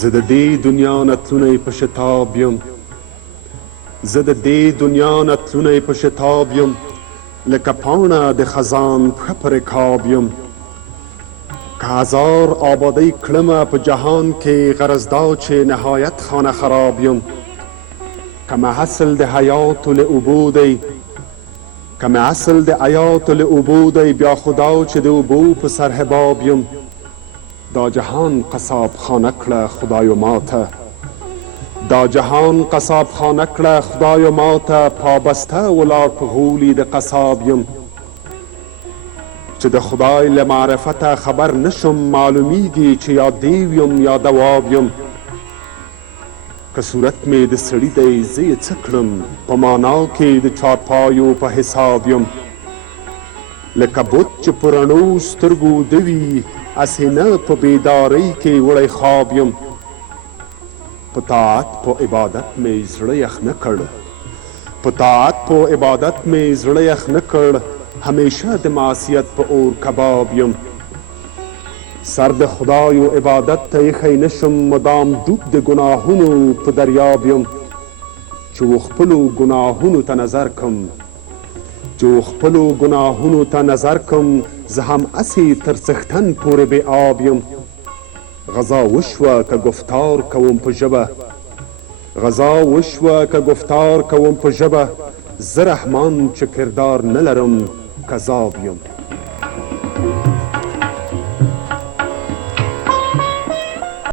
زه د دې دنیا نه تلونی په شتاب یم، زه د دې دنیا نه تلونی په شتاب یم، لکه پاڼه د خزان پښه په رکاب یم. که هزار آبادی کړمه په جهان کې، غرض دا چې نهایت خانه خراب یم. که محصل د حیات له اوبو دی، که محصل د حیات له اوبو دی، بیا خدا چې د اوبو په سر حباب یم. دا جهان قصاب خانه کړه خدایو ماته، دا جهان قصاب خانه کړه خدایو ماته، پابسته ولاړ په غولي د قصاب یم. چې د خدای له معرفته خبر نشم، معلومیږي چې یا دیو یم یا دواب یم. که صورت مې د سړي دی زه یې څه کړم، په معنا کې د چارپایو په حساب یم. لکه بت چې په رڼو سترګو د وي، هسې نه په بیدارۍ کې وړی خواب یم. په طاعت په عبادت مې زړه یخ نه کړ، په طاعت په عبادت مې زړه یخ نه کړ، همیشه د معصیت په اور کباب یم. سر د خدایو عبادت ته ایښی نشم، مدام ډوب د ګناهونو په دریاب یم. چې و خپلو ګناهونو ته نظر کم، چې و خپلو ګناهونو ته نظر کم، زه هم هسې تر څښتن پورې بې آب یم. غذا وشوه که گفتار کوم په ژبه، غذا وشوه که گفتار کوم په ژبه، زه رحمان چې کردار نه لرم کذاب یم.